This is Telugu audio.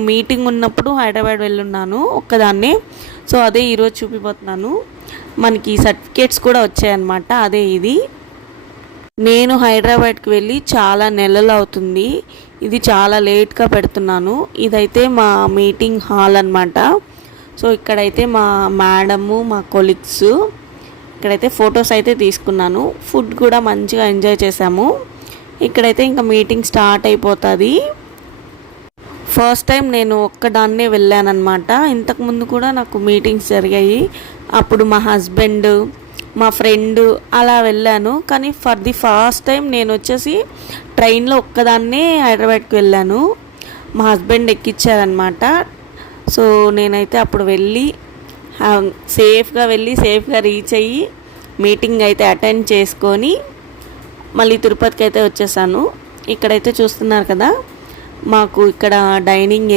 మీటింగ్ ఉన్నప్పుడు హైదరాబాద్ వెళ్ళున్నాను ఒక్కదాన్నే. సో అదే ఈరోజు చూపిపోతున్నాను. మనకి సర్టిఫికేట్స్ కూడా వచ్చాయన్నమాట. అదే ఇది. నేను హైదరాబాద్కి వెళ్ళి చాలా నెలలు అవుతుంది. ఇది చాలా లేట్గా పెడుతున్నాను. ఇదైతే మా మీటింగ్ హాల్ అన్నమాట. సో ఇక్కడైతే మా మేడము, మా కొలీగ్స్, ఇక్కడైతే ఫొటోస్ అయితే తీసుకున్నాను. ఫుడ్ కూడా మంచిగా ఎంజాయ్ చేసాము. ఇక్కడైతే ఇంకా మీటింగ్ స్టార్ట్ అయిపోతుంది. ఫస్ట్ టైం నేను ఒక్కదాన్నే వెళ్ళానన్నమాట. ఇంతకుముందు కూడా నాకు మీటింగ్స్ జరిగాయి. అప్పుడు మా హస్బెండ్, మా ఫ్రెండ్ అలా వెళ్ళాను. కానీ ఫర్ ది ఫస్ట్ టైం నేను వచ్చేసి ట్రైన్లో ఒక్కదాన్నే హైదరాబాద్కి వెళ్ళాను. మా హస్బెండ్ ఎక్కించారనమాట. సో నేనైతే అప్పుడు వెళ్ళి సేఫ్గా రీచ్ అయ్యి మీటింగ్ అయితే అటెండ్ చేసుకొని మళ్ళీ తిరుపతికి అయితే వచ్చేసాను. ఇక్కడైతే చూస్తున్నారు కదా, మాకు ఇక్కడ డైనింగ్